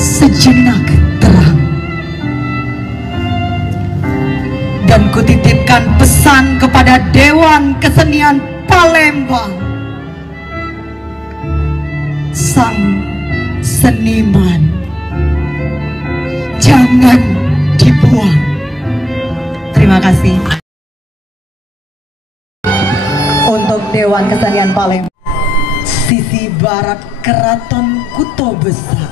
sejenak terang. Dan kutitipkan pesan kepada Dewan Kesenian Palembang, sang seniman, jangan dibuang. Terima kasih. Untuk Dewan Kesenian Palembang, sisi barat Keraton Kuto Besar,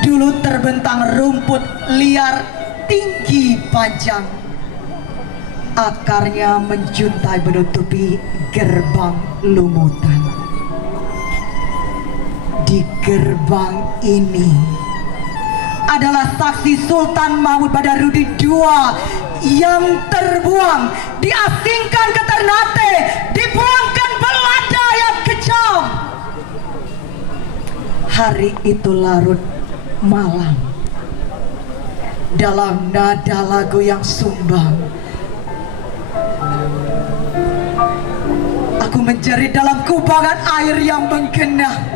dulu terbentang rumput liar tinggi panjang, akarnya menjuntai menutupi gerbang lumutan. Di gerbang ini adalah saksi Sultan Mahmud Badarudin II yang terbuang, diasingkan ke Ternate, dibuangkan Belanda yang kejam. Hari itu larut malam, dalam nada lagu yang sumbang, aku menjerit dalam kubangan air yang menggenang.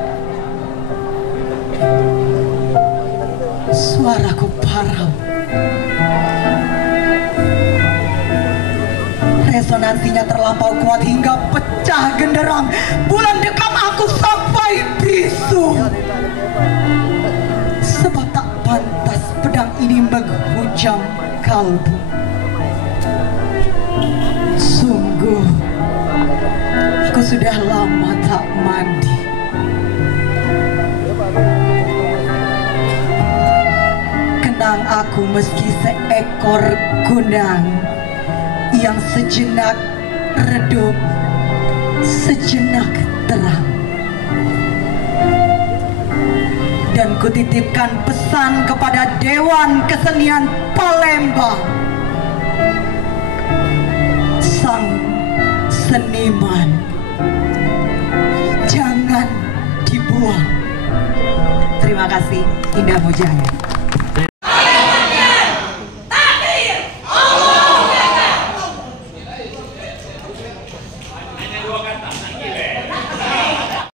Suaraku parau, resonansinya terlampau kuat hingga pecah genderang. Bulan dekam aku sampai bisu, sebab tak pantas pedang ini menghujam kalbu. Sungguh aku sudah lama tak mandi. Kenang aku meski seekor gunang yang sejenak redup, sejenak terang. Dan kutitipkan pesan kepada Dewan Kesenian Palembang, sang seniman, jangan dibuang. Terima kasih. Indah Mujaya.